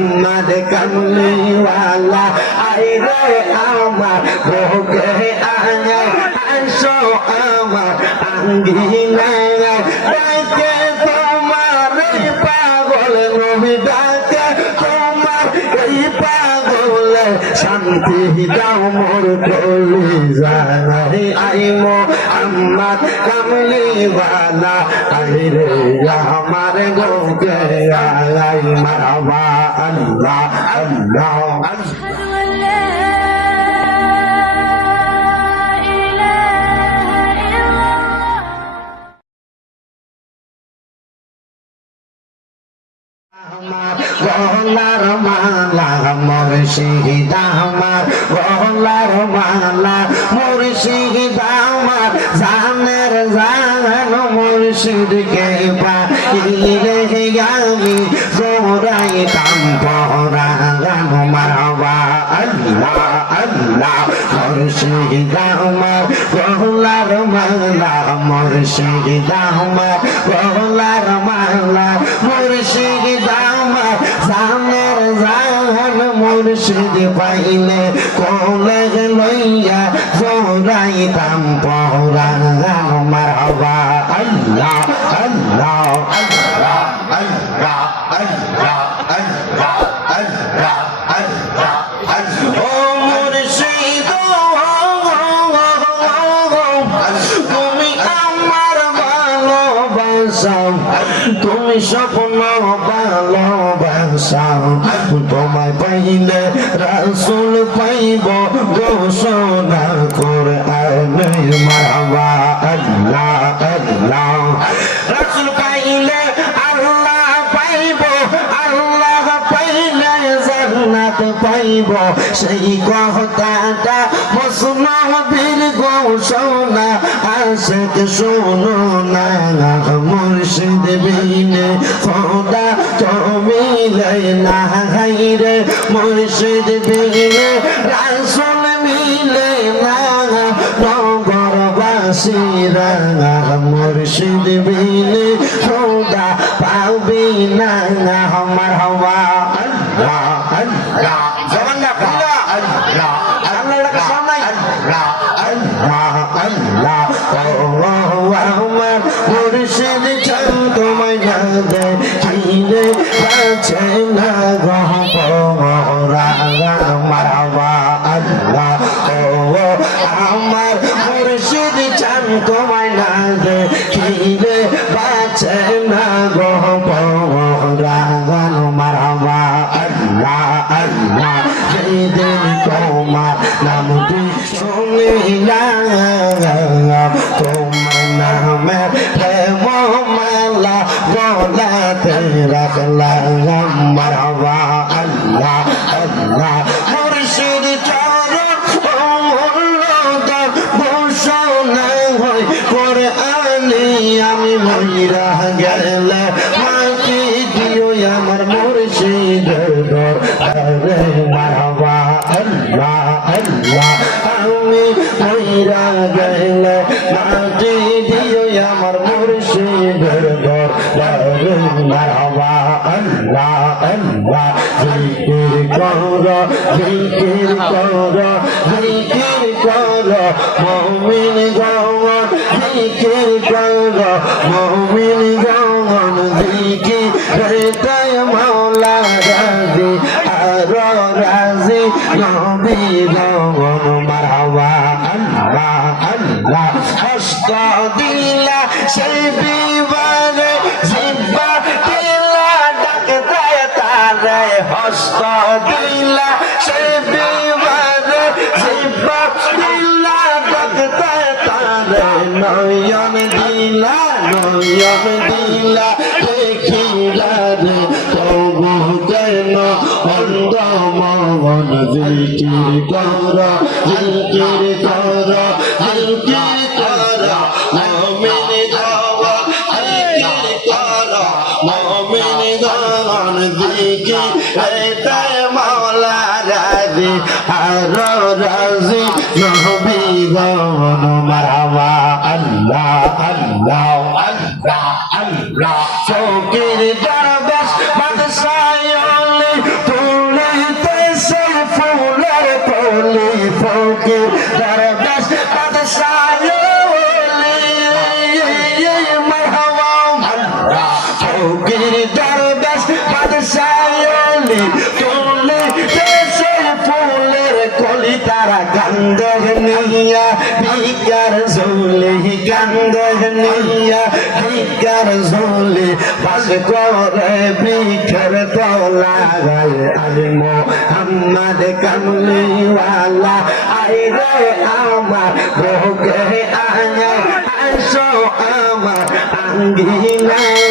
মোহাম্মদ কমলিওয়ালা আইরে আমার ভোগে আয় আসো আমার আঙ্গিনায়। শান্তি দাও মোর আইমো আম্মা কামলি বালা। আই রে আমার গোকে আল্লাহ আল্লাহ আল্লাহ। মুর্শিদ আমার গলার মালা, মুর্শিদ আমার, জানের জান মুর্শিদ কে পাইলে আমি জোরাই কাম পরাগান মারবা। আল্লাহ আল্লাহ, মুর্শিদ আমার গলার মালা, মুর্শিদ আমার মুর্শিদ পাইলে কোলে লইয়া জোরাই তাম পরাগান মারবা আল্লাহ আল্লাহ আল্লাহ আল্লাহ আল্লাহ আল্লাহ আল্লাহ আল্লাহ আল্লাহ। তুমি আমার স্বপ্ন পাইলে রাসুল পাইব ঘোষণা করে মারবা আল্লাহ আল্লাহ। রাসুল পাইলে আল্লাহ পাইব, আল্লাহ পাইলে জান্নাত পাইব। সেই কথাটা মসনবীর ঘোষণা আশেক শোনো না। নগরবাসীরা মুর্শিদ বিনে হোদা পাবি না আল্লাহ জিকির কর জিকির কর জিকির কর। মমিন গওয়ান জিকির কর। মমিন গওয়ান জিকির হৃদয় মাওলা রাজি, আর রাজি। নবী গওয়ান মারহাবা আল্লাহ আল্লাহ। হস্ত দিলা সেই নয়ন দিলা নয়ন দিলা দেখিলা রে তবু কেন অন্ধ মন জিকির কর জিকির কর জিকির মমিন দিকে এটাই মাওলা রাজি আর রাজি, নবী গান মারহাবা আল্লাহ আল্লাহ আল্লাহ আল্লাহ চৌকির কলি তারা গন্ধ নিয়া ভিকার ঝোলে গন্ধ নিয়া ভিকার ঝোলে বাস করে ভিখের তোলা গায়ে আলিমো হাম্মাদ কামলিওয়ালা আই রে আমার রোগে আয় আইসো আমার আঙ্গিনায়